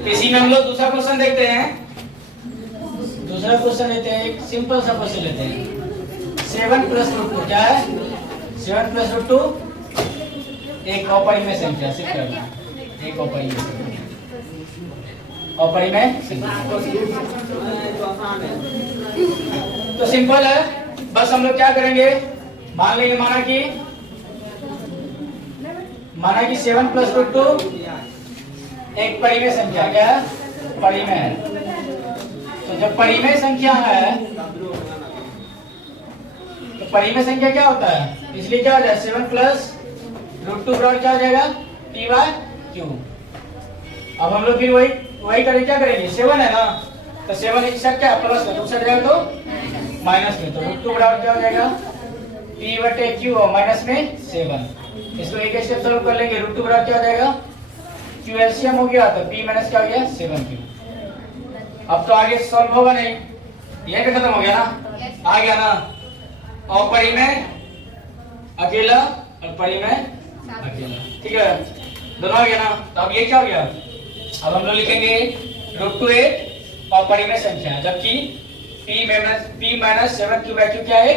इसी में हम लोग दूसरा क्वेश्चन देखते हैं। दूसरा क्वेश्चन लेते हैं, एक सिंपल सा क्वेश्चन लेते हैं। 7 प्लस रूट 2 क्या है? 7 प्लस रूट 2 एक अपरिमेय संख्या, सिद्ध करना है। एक अपरिमेय संख्या, अपरिमेय संख्या। तो सिंपल है, बस हम लोग क्या करेंगे, मान लेंगे माना कि 7 प्लस रूट 2 एक परिमेय संख्या, क्या है? परिमेय है। तो जब परिमेय संख्या है तो परिमेय संख्या क्या होता है, इसलिए क्या हो जाएगा 7 प्लस रूट 2 बराबर क्या हो जाएगा? p by q। अब हम लोग फिर वही करेंगे, क्या करेंगे, 7 है ना, तो 7 एक साथ क्या प्लस में, दूसरा जाएगा तो माइनस में, तो रूट 2 बराबर क्या हो जाएगा? p बटे q और माइनस में 7। इसको एक स्टेप सॉल्व कर लेंगे, रूट 2 बराबर क्या हो जाएगा? q एलसीएम हो गया तो p माइनस क्या हो गया? 7q। अब तो आगे सॉल्व होगा नहीं, ये भी खत्म हो गया ना, आ गया ना। और परिमेय अकेला और परिमेय अकेला, ठीक है, दोनों आ गया ना। तो अब ये क्या हो गया, अब हम लोग लिखेंगे रूट 2 एक अपरिमेय संख्या, जबकि p minus 7q bye q क्या है?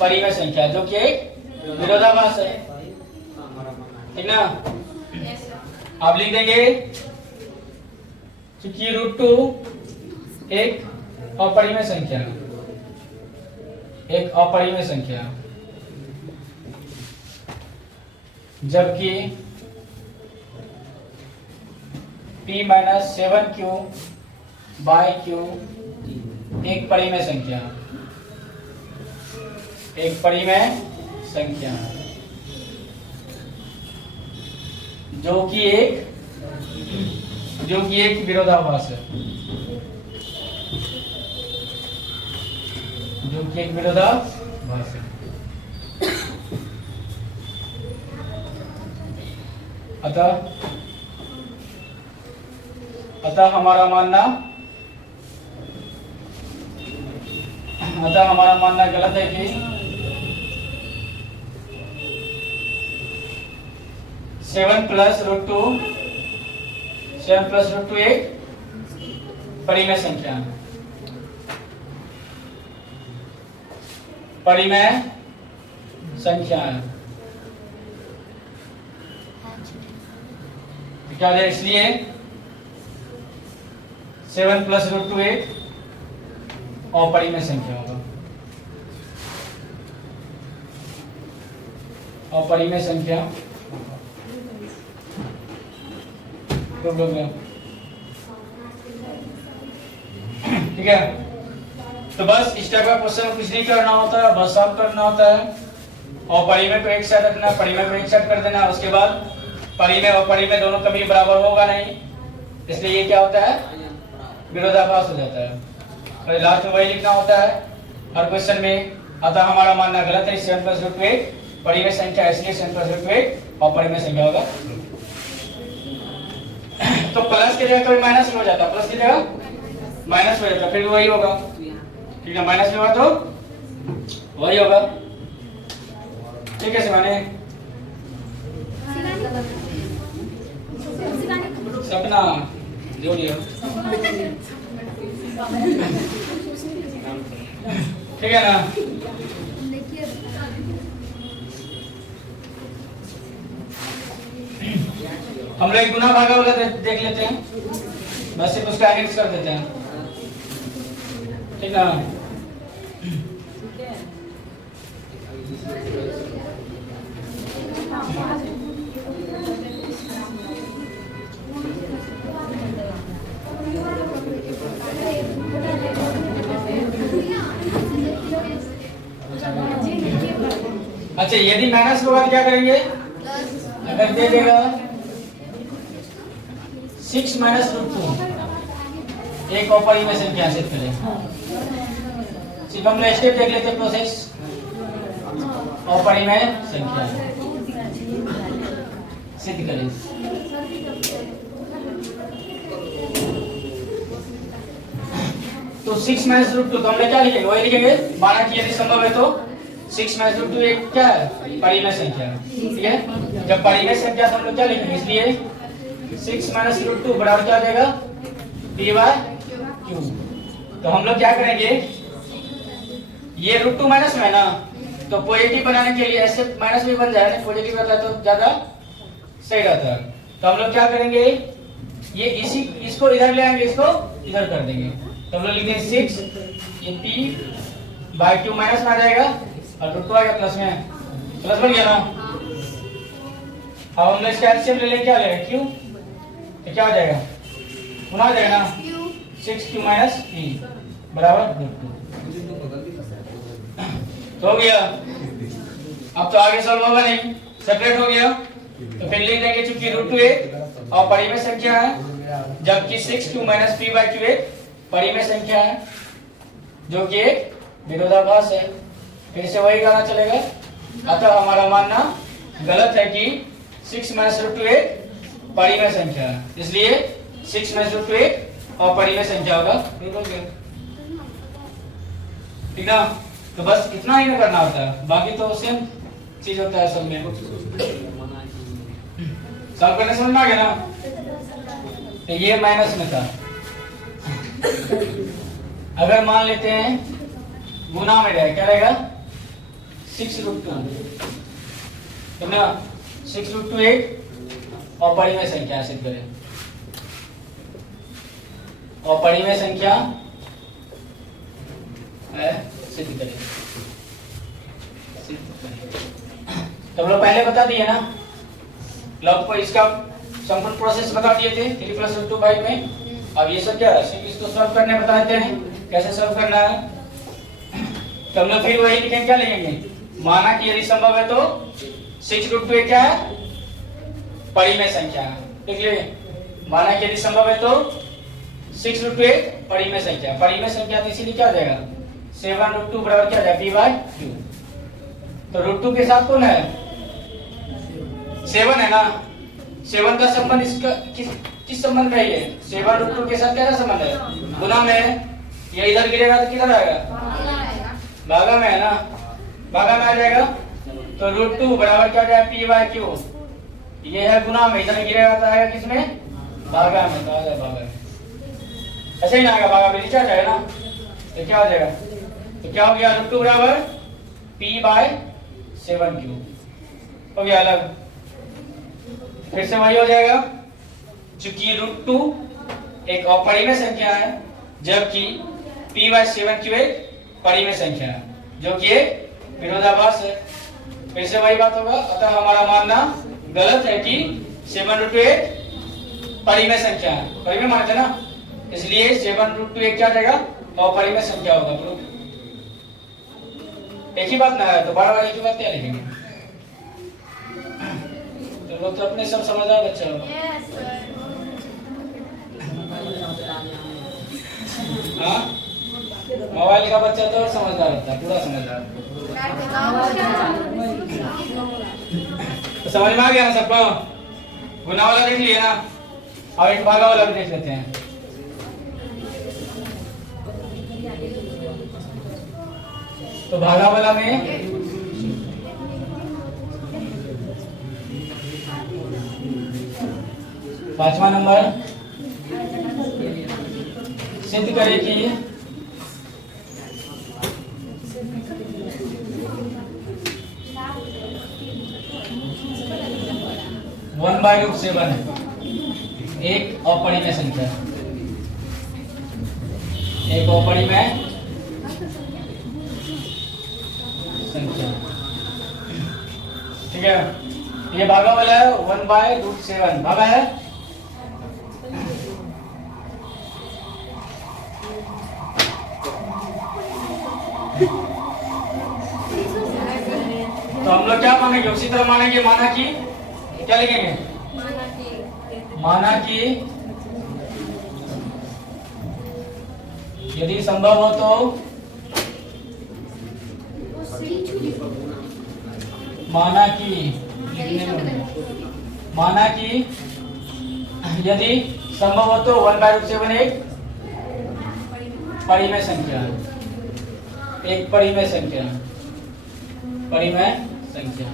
परिमेय संख्या, जो कि एक विरोधाभास है, ठीक ना। आप लिख देंगे क्योंकि रूट 2 एक अपरिमेय संख्या, एक अपरिमेय संख्या, जबकि p minus 7q bye q एक परिमेय संख्या, एक परिमेय संख्या जो कि एक विरोधाभास है, जो कि एक विरोधाभास है। अतः हमारा मानना गलत है कि 7 प्लस रूट 2 एक परिमेय संख्या, परिमेय संख्या है। क्या है, इसलिए 7 प्लस रूट 2 एक अपरिमेय संख्या होगा, अपरिमेय संख्या। ठीक है, तो बस इस टाइप का क्वेश्चन कुछ नहीं करना होता है, बस सॉल्व करना होता है और परिमेय को एक साइड रखना, परिमेय को एक साइड कर देना। उसके बाद परिमेय और परिमेय दोनों कभी बराबर होगा नहीं, इसलिए ये क्या होता है, विरोधाभास हो जाता है। और लास्ट में वही लिखना होता है हर क्वेश्चन में। अतः हमारा मानना गलत है, 7 प्लस रूट 2 एक परिमेय संख्या, इसलिए 7 प्लस रूट 2 एक अपरिमेय संख्या होगा। तो प्लस की जगह कभी माइनस में हो जाता, प्लस की जगह माइनस में हो जाता, फिर वही होगा, ठीक है, माइनस में होगा तो वही होगा। ठीक है शिवानी, सपना जोड़िए, ठीक है ना। हम लोग गुना भागा वाला देख लेते हैं, बस सिर्फ उसका एडिट कर देते हैं, ठीक ना। अच्छा, यदि माइनस होगा तो क्या करेंगे, अगर दे देगा 6 माइनस रूट 2 एक अपरिमेय संख्या सिद्ध करें। सिर्फ हम लोग स्टेप देख लेते हैं, प्रोसेस अपरिमेय संख्या सिद्ध करें। तो 6 माइनस रूट 2 तो हमने क्या लिखेंगे, वही लिखेंगे, माना कि यदि संभव है तो 6 माइनस रूट 2 एक क्या है, परिमेय संख्या, ठीक है। जब परिमेय संख्या तो हम लोग क्या लिखेंगे, इसलिए 6 माइनस रूट 2 बराबर क्या हो जाएगा पी बाय क्यू। तो हम लोग क्या करेंगे, ये रूट 2 माइनस में है ना, तो पॉजिटिव बनाने के लिए ऐसे माइनस भी बन जाए, पॉजिटिव रहता है तो ज्यादा सही रहता है। तो हम लोग क्या करेंगे, ये इसको इधर ले आएंगे, इसको इधर कर देंगे। तो हम लोग लिख देंगे 6 ये p बाय 2 माइनस में आ जाएगा और रूट 2 आएगा प्लस में, प्लस बन गया ना। अब हम लोग इसका एलसीएम ले लेंगे, क्या लेंगे q, तो क्या हो जाएगा गुना हो जाएगा ना 6q माइनस p बराबर रूट 2। तो हो गया। अब तो आगे सॉल्व होगा नहीं, सेपरेट हो गया। तो फिर लिख देंगे चूंकि रूट 2 एक और परिमेय संख्या है, जबकि 6q minus p by q एक परिमेय संख्या है जो कि एक विरोधाभास है। फिर से वही गाना चलेगा। अतः हमारा मानना गलत है कि 6 माइनस रूट 2 एक परिमेय संख्या है, इसलिए 6 माइनस रूट 2 एक और परिमेय संख्या होगा। ठीक ना। तो बस इतना ही करना होता है, बाकी तो सेम चीज होता है सब में। सॉल्व करने समझ में आ गया ना। तो ये माइनस में था। अगर मान लेते हैं गुना में रहेगा, क्या रहेगा 6 रूट 2, तो ना 6 रूट 2 एक और परिमेय संख्या सिद्ध करें, और परिमेय संख्या सिद्ध करें। तो हम लोग पहले बता दिए ना, लॉग को इसका संपूर्ण प्रोसेस बता दिए थे 3 प्लस रूट 2 बाई में। अब ये सब क्या है, इसको सॉल्व करने बता देते हैं कैसे सॉल्व करना है। तो हम लोग फिर वही लिखेंगे, क्या लिखेंगे, माना कि यदि संभव है तो 6 रूट 2 एक क्या है परिमेय संख्या है। देखिए माना कि यदि संभव है तो 6 रूट 2 एक परिमेय संख्या, परिमेय संख्या तो इसीलिए क्या हो जाएगा 7 रूट 2 बराबर क्या हो जाएगा p बाय q। तो रूट 2 के साथ कौन है 7 है ना, 7 का संबंध इसका किस संबंध में है, ये 7 रूट 2 के साथ क्या संबंध है, गुना में है। ये इधर गिरेगा तो किधर आएगा, भागा में है ना, भागा में आ जाएगा। तो रूट 2 बराबर क्या हो जाएगा p बाय q, ये है गुना में, इधर गिरेगा तो आएगा किसमें, भागा में, तो आ जाएगा भागा में। ऐसे ही ना आएगा, भागा में नीचे आ जाएगा ना, तो क्या हो जाएगा, तो क्या हो गया रूट 2 बराबर p बाय 7q हो गया अलग। फिर से वही हो जाएगा, चूंकि रूट 2 एक अपरिमेय संख्या है, जबकि p बाय 7q एक परिमेय संख्या है जो कि एक विरोधाभास है। फिर से वही बात होगा। अतः हमारा मानना गलत है कि 7 रूट 2 एक परिमेय संख्या है, परिमेय मानते ना, इसलिए 7 रूट 2 एक क्या जाएगा अपरिमेय संख्या होगा। एक ही बात ना है तो बार बार एक ही बात क्या लिखेंगे, तो लोग तो अपने सब समझदार बच्चा होगा। हाँ मोबाइल का बच्चा तो और समझदार होता है, पूरा समझदार। तो समझ में आ गया ना सबको, गुना वाला देख लिया ना, अब एक भागा वाला भी देख लेते हैं। तो भागा वाला में पांचवा नंबर सिद्ध करें कि वन बाय रूट 7 एक अपरिमेय संख्या, एक अपरिमेय संख्या। ठीक है, ये भागा वाला है 1 बाय रूट 7 भागा है। तो हम लोग क्या मानेंगे, उसी तरह मानेंगे, माना कि क्या लिखेंगे, माना कि यदि संभव हो तो, माना कि यदि संभव हो तो 1 बाय रूट 7 एक परिमेय संख्या, एक परिमेय संख्या, परिमेय संख्या।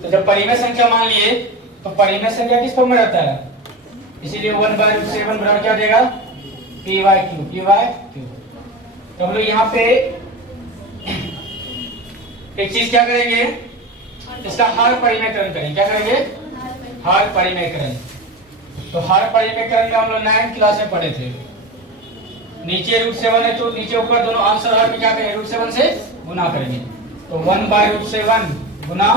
तो जब परिमेय संख्या मान लिए तो परिमेय संख्या किस फॉर्म में रहता है, इसीलिए 1/√7 बराबर क्या हो जाएगा, p/q। तो हम लोग यहाँ पे एक चीज क्या करेंगे, इसका हर परिमेयकरण करेंगे। क्या करेंगे, हर परिमेयकरण। तो हर परिमेयकरण में हम लोग 9th क्लास में पढ़े थे। नीचे √7 है तो नीचे ऊपर दोनों आंसर हर में क्या करेंगे, √7 से गुना करेंगे। तो 1/√7 गुना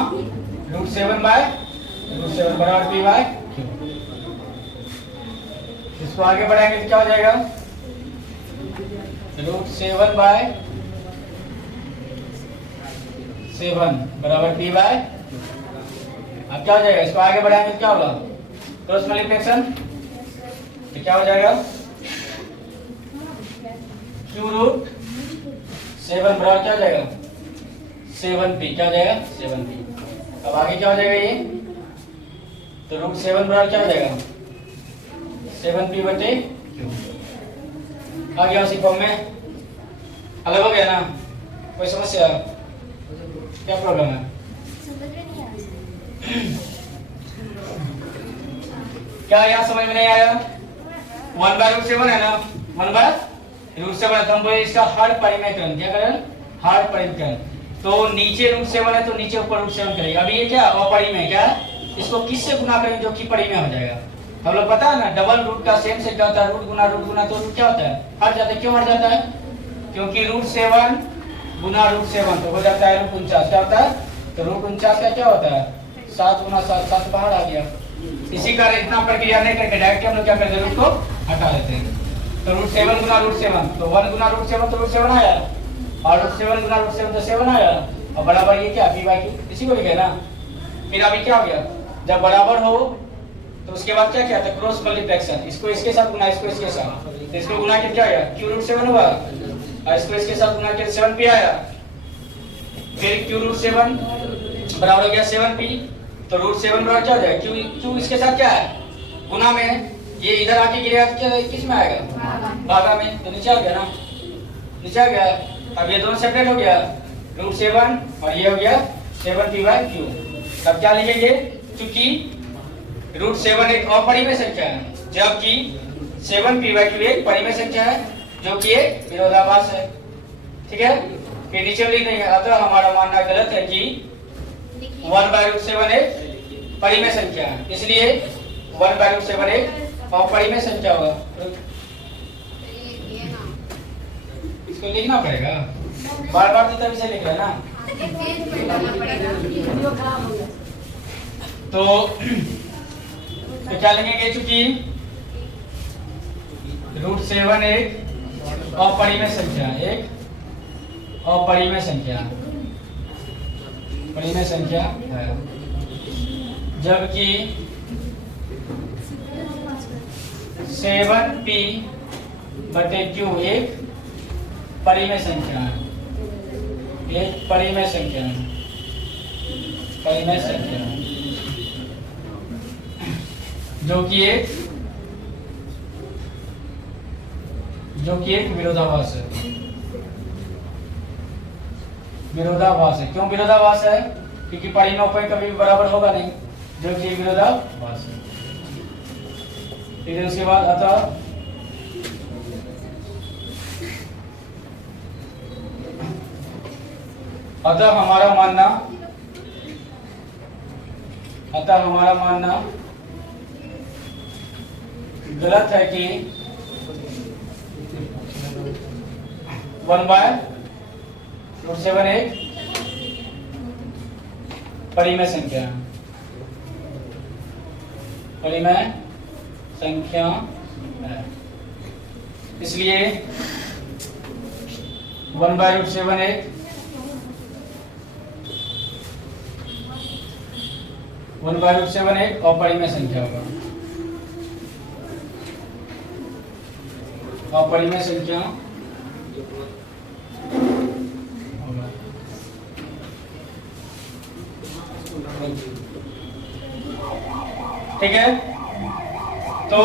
√7/√7 बराबर p/q। इसको आगे बढ़ाएंगे तो क्या हो जाएगा, √7/7 बराबर p/q। अब क्या हो जाएगा, इसको आगे बढ़ाएंगे तो क्या होगा, क्रॉस मल्टीप्लिकेशन। तो क्या हो जाएगा, q√7 बराबर क्या हो जाएगा, 7p। क्या हो जाएगा, 7p। अब आगे क्या हो जाएगा ये, तो √7 बराबर क्या हो जाएगा, 7p/q। आ गया उसी फॉर्म में, अलग हो गया ना, कोई समस्या, क्या प्रॉब्लम है, क्या यहाँ समझ में नहीं आया, 1/√7 है ना, 1/√7 है तो हम बोले इसका हर परिमेयकरण। क्या करें, हर परिमेयकरण। तो नीचे √7 है तो नीचे ऊपर √7 करेंगे। अभी ये क्या अपरिमेय, क्या इसको किससे गुना करेंगे जो कि परिमेय हो जाएगा। हम लोग पता है ना, डबल रूट का सेम से क्या होता है, रूट गुना तो रूट क्या होता है, हट जाता है। क्यों हट जाता है, क्योंकि √7 गुना √7 तो हो जाता है √49। क्या होता है, तो √49 का क्या होता है, 7 गुना 7, 7 बाहर आ गया। इसी कारण इतना प्रक्रिया नहीं करके डायरेक्ट हम लोग क्या करते हैं, रूट को हटा देते हैं। तो √7 गुना √7 तो 1 गुना √7 तो √7 आया, और √7 गुना √7 तो 7 आया, और बराबर ये क्या p/q, इसी को लिखे ना। फिर अभी क्या हो गया, जब बराबर हो तो उसके बाद क्या किया था, क्रॉस मल्टीप्लिकेशन। इसको इसके साथ गुना, इसको इसके साथ, तो इसको गुना करके क्या आया, q√7 हुआ, और इसको इसके साथ गुना करके 7p आया। फिर q√7 बराबर हो गया 7p, तो √7 बराबर क्या हो जाएगा, q इसके साथ क्या है, गुना में, ये इधर आके गिरेगा तो क्या किस में आएगा, भागा में, तो नीचे आ गया ना, नीचे आ गया। अब ये दोनों सेपरेट हो गया, √7 और ये हो गया 7p/q। तब क्या लिखेंगे, क्योंकि √7 एक अपरिमेय संख्या है, जबकि 7p/q एक परिमेय संख्या है जो कि एक विरोधाभास है। ठीक है, फिर नीचे लिख देंगे, अतः हमारा मानना गलत है कि 1/√7 एक परिमेय संख्या है, इसलिए 1/√7 एक अपरिमेय संख्या होगा। इसको लिखना पड़ेगा, बार बार तो तभी से लिख रहे ना। तो क्या लिखेंगे, चूंकि √7 एक अपरिमेय संख्या, एक अपरिमेय संख्या, परिमेय संख्या है, जबकि 7p/q एक परिमेय संख्या है, एक परिमेय संख्या है, परिमेय संख्या है, जो कि एक विरोधाभास है। विरोधाभास है, क्यों विरोधाभास है, क्योंकि परिमेय उपमेय कभी भी बराबर होगा नहीं, जो कि विरोधाभास है। फिर उसके बाद अतः हमारा मानना गलत है कि 1/√7 एक परिमेय संख्या है, परिमेय संख्या है, इसलिए 1/√7 एक अपरिमेय संख्या होगा, अपरिमेय संख्या होगा। ठीक है, तो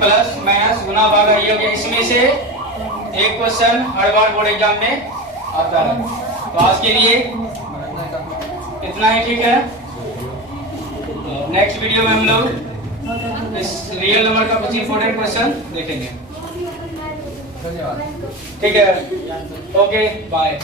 प्लस माइनस गुना भागा ये हो गया। इसमें से एक क्वेश्चन हर बार बोर्ड एग्जाम में आता है, तो आज के लिए इतना ही। ठीक है, नेक्स्ट वीडियो में हम लोग इस रियल नंबर का कुछ इंपॉर्टेंट क्वेश्चन देखेंगे। धन्यवाद। ठीक है, ओके बाय।